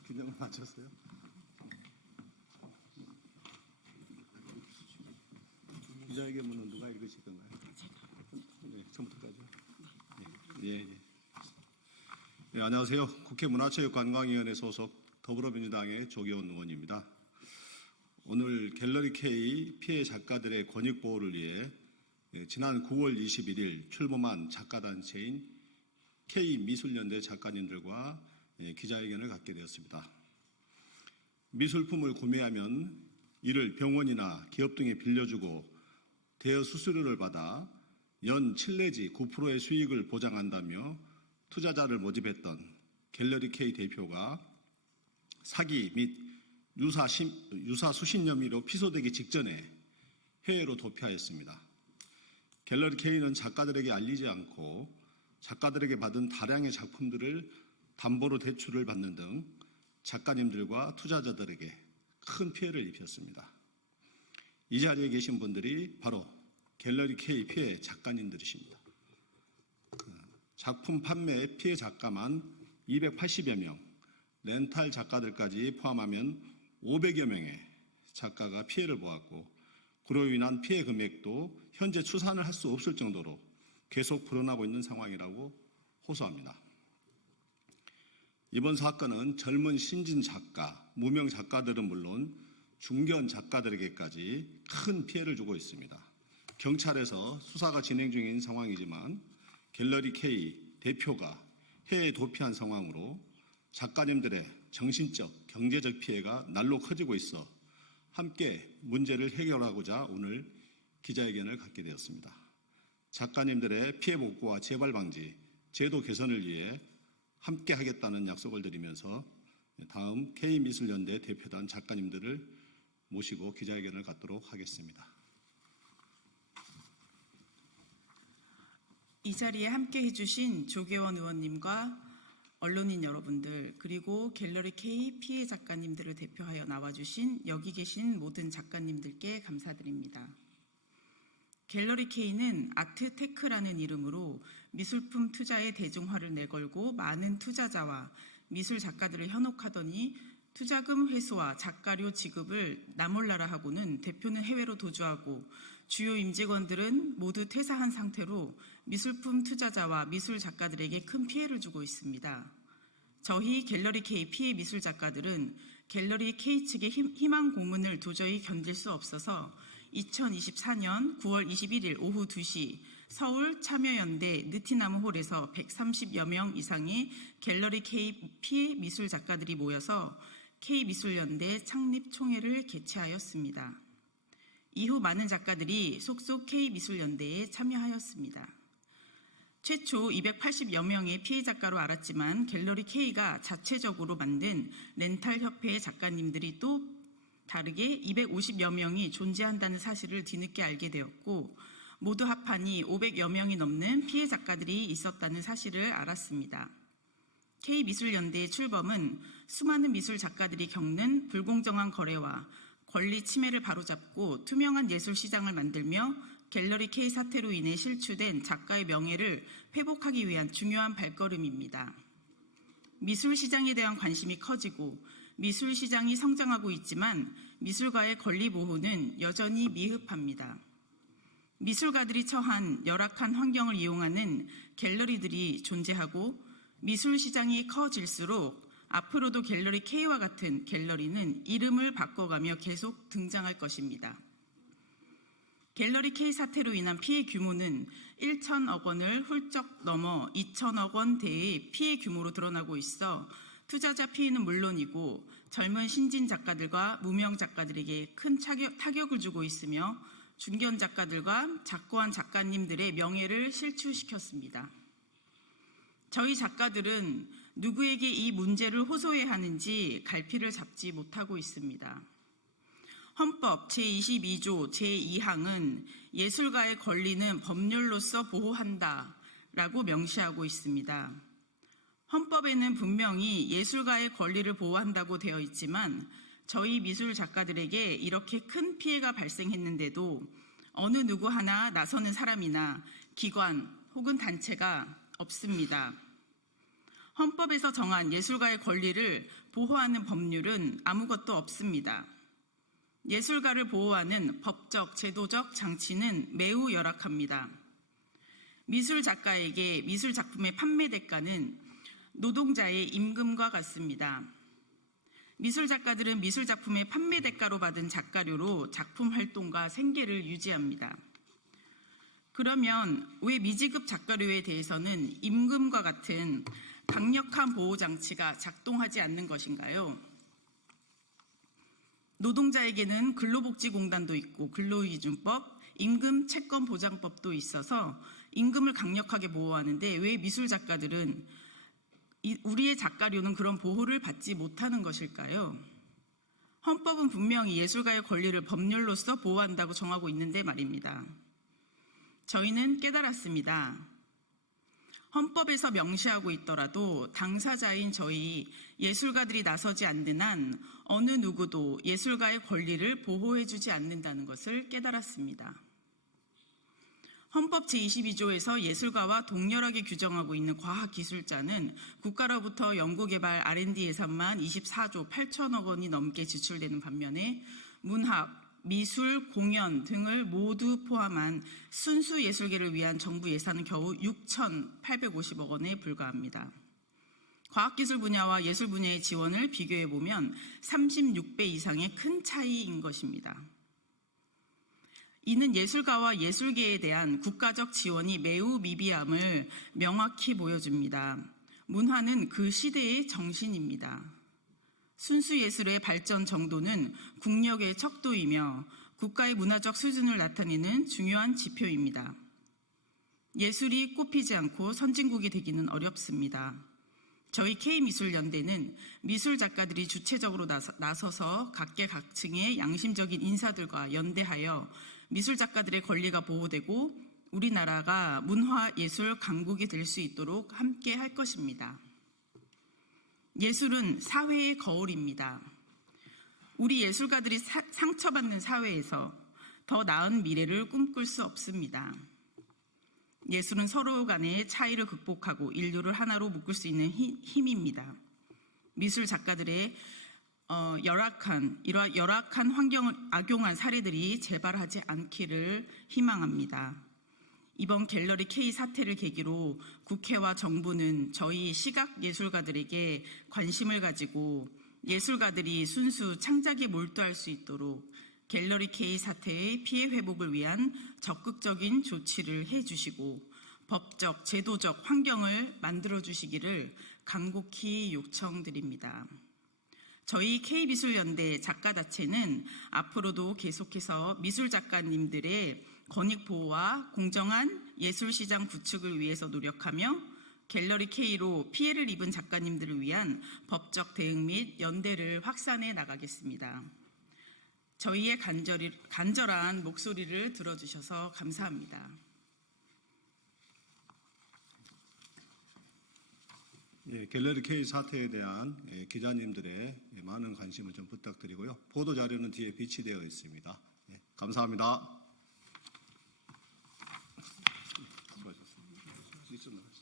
균형을 맞췄어요? 기자회견문은 누가 읽으실 건가요? 네, 처음부터까지요. 예. 네, 안녕하세요. 국회 문화체육관광위원회 소속 더불어민주당의 조계원 의원입니다. 오늘 갤러리 K 피해 작가들의 권익 보호를 위해 지난 9월 21일 출범한 작가단체인 K미술연대 작가님들과 기자회견을 갖게 되었습니다. 미술품을 구매하면 이를 병원이나 기업 등에 빌려주고 대여 수수료를 받아 연 7 내지 9%의 수익을 보장한다며 투자자를 모집했던 갤러리 K 대표가 사기 및 유사 수신 혐의로 피소되기 직전에 해외로 도피하였습니다. 갤러리 K는 작가들에게 알리지 않고 작가들에게 받은 다량의 작품들을 담보로 대출을 받는 등 작가님들과 투자자들에게 큰 피해를 입혔습니다. 이 자리에 계신 분들이 바로 갤러리 K 피해 작가님들이십니다. 작품 판매 피해 작가만 280여 명, 렌탈 작가들까지 포함하면 500여 명의 작가가 피해를 보았고 그로 인한 피해 금액도 현재 추산을 할 수 없을 정도로 계속 불어나고 있는 상황이라고 호소합니다. 이번 사건은 젊은 신진 작가, 무명 작가들은 물론 중견 작가들에게까지 큰 피해를 주고 있습니다. 경찰에서 수사가 진행 중인 상황이지만 갤러리 K 대표가 해외에 도피한 상황으로 작가님들의 정신적, 경제적 피해가 날로 커지고 있어 함께 문제를 해결하고자 오늘 기자회견을 갖게 되었습니다. 작가님들의 피해 복구와 재발 방지, 제도 개선을 위해 함께 하겠다는 약속을 드리면서 다음 K미술연대 대표단 작가님들을 모시고 기자회견을 갖도록 하겠습니다. 이 자리에 함께 해주신 조계원 의원님과 언론인 여러분들 그리고 갤러리 K 피해 작가님들을 대표하여 나와주신 여기 계신 모든 작가님들께 감사드립니다. 갤러리 K는 아트테크라는 이름으로 미술품 투자의 대중화를 내걸고 많은 투자자와 미술 작가들을 현혹하더니 투자금 회수와 작가료 지급을 나몰라라 하고는 대표는 해외로 도주하고 주요 임직원들은 모두 퇴사한 상태로 미술품 투자자와 미술 작가들에게 큰 피해를 주고 있습니다. 저희 갤러리 K 피해 미술 작가들은 갤러리 K 측의 희망 고문을 도저히 견딜 수 없어서 2024년 9월 21일 오후 2시 서울 참여연대 느티나무 홀에서 130여 명 이상의 갤러리 K 피해 미술 작가들이 모여서 K미술연대 창립총회를 개최하였습니다. 이후 많은 작가들이 속속 K미술연대에 참여하였습니다. 최초 280여 명의 피해 작가로 알았지만 갤러리 K가 자체적으로 만든 렌탈협회의 작가님들이 또 다르게 250여 명이 존재한다는 사실을 뒤늦게 알게 되었고 모두 합하니 500여 명이 넘는 피해 작가들이 있었다는 사실을 알았습니다. K미술연대의 출범은 수많은 미술 작가들이 겪는 불공정한 거래와 권리 침해를 바로잡고 투명한 예술 시장을 만들며 갤러리 K 사태로 인해 실추된 작가의 명예를 회복하기 위한 중요한 발걸음입니다. 미술 시장에 대한 관심이 커지고 미술 시장이 성장하고 있지만 미술가의 권리 보호는 여전히 미흡합니다. 미술가들이 처한 열악한 환경을 이용하는 갤러리들이 존재하고 미술 시장이 커질수록 앞으로도 갤러리 K와 같은 갤러리는 이름을 바꿔가며 계속 등장할 것입니다. 갤러리 K 사태로 인한 피해 규모는 1천억 원을 훌쩍 넘어 2천억 원대의 피해 규모로 드러나고 있어 투자자 피해는 물론이고 젊은 신진 작가들과 무명 작가들에게 큰 타격을 주고 있으며 중견 작가들과 작고한 작가님들의 명예를 실추시켰습니다. 저희 작가들은 누구에게 이 문제를 호소해야 하는지 갈피를 잡지 못하고 있습니다. 헌법 제22조 제2항은 예술가의 권리는 법률로서 보호한다라고 명시하고 있습니다. 헌법에는 분명히 예술가의 권리를 보호한다고 되어 있지만 저희 미술 작가들에게 이렇게 큰 피해가 발생했는데도 어느 누구 하나 나서는 사람이나 기관 혹은 단체가 없습니다. 헌법에서 정한 예술가의 권리를 보호하는 법률은 아무것도 없습니다. 예술가를 보호하는 법적, 제도적 장치는 매우 열악합니다. 미술 작가에게 미술 작품의 판매 대가는 노동자의 임금과 같습니다. 미술 작가들은 미술 작품의 판매 대가로 받은 작가료로 작품 활동과 생계를 유지합니다. 그러면 왜 미지급 작가료에 대해서는 임금과 같은 강력한 보호 장치가 작동하지 않는 것인가요? 노동자에게는 근로복지공단도 있고 근로기준법, 임금 채권보장법도 있어서 임금을 강력하게 보호하는데 왜 미술 작가들은 우리의 작가료는 그런 보호를 받지 못하는 것일까요? 헌법은 분명히 예술가의 권리를 법률로서 보호한다고 정하고 있는데 말입니다. 저희는 깨달았습니다. 헌법에서 명시하고 있더라도 당사자인 저희 예술가들이 나서지 않는 한 어느 누구도 예술가의 권리를 보호해주지 않는다는 것을 깨달았습니다. 헌법 제22조에서 예술가와 동일하게 규정하고 있는 과학기술자는 국가로부터 연구개발 R&D 예산만 24조 8천억 원이 넘게 지출되는 반면에 문학, 미술, 공연 등을 모두 포함한 순수 예술계를 위한 정부 예산은 겨우 6,850억 원에 불과합니다. 과학기술 분야와 예술 분야의 지원을 비교해보면 36배 이상의 큰 차이인 것입니다. 이는 예술가와 예술계에 대한 국가적 지원이 매우 미비함을 명확히 보여줍니다. 문화는 그 시대의 정신입니다. 순수 예술의 발전 정도는 국력의 척도이며 국가의 문화적 수준을 나타내는 중요한 지표입니다. 예술이 꽃피지 않고 선진국이 되기는 어렵습니다. 저희 K미술연대는 미술 작가들이 주체적으로 나서서 각계각층의 양심적인 인사들과 연대하여 미술 작가들의 권리가 보호되고 우리나라가 문화예술 강국이 될 수 있도록 함께 할 것입니다. 예술은 사회의 거울입니다. 우리 예술가들이 상처받는 사회에서 더 나은 미래를 꿈꿀 수 없습니다. 예술은 서로 간의 차이를 극복하고 인류를 하나로 묶을 수 있는 힘입니다. 미술 작가들의 이러한 열악한 환경을 악용한 사례들이 재발하지 않기를 희망합니다. 이번 갤러리 K 사태를 계기로 국회와 정부는 저희 시각 예술가들에게 관심을 가지고 예술가들이 순수 창작에 몰두할 수 있도록 갤러리 K 사태의 피해 회복을 위한 적극적인 조치를 해주시고 법적, 제도적 환경을 만들어주시기를 간곡히 요청드립니다. 저희 K미술연대 작가단체는 앞으로도 계속해서 미술 작가님들의 권익 보호와 공정한 예술시장 구축을 위해서 노력하며 갤러리 K로 피해를 입은 작가님들을 위한 법적 대응 및 연대를 확산해 나가겠습니다. 저희의 간절한 목소리를 들어주셔서 감사합니다. 예, 갤러리 K 사태에 대한 기자님들의 많은 관심을 좀 부탁드리고요. 보도 자료는 뒤에 비치되어 있습니다. 예, 감사합니다. 수고하셨습니다.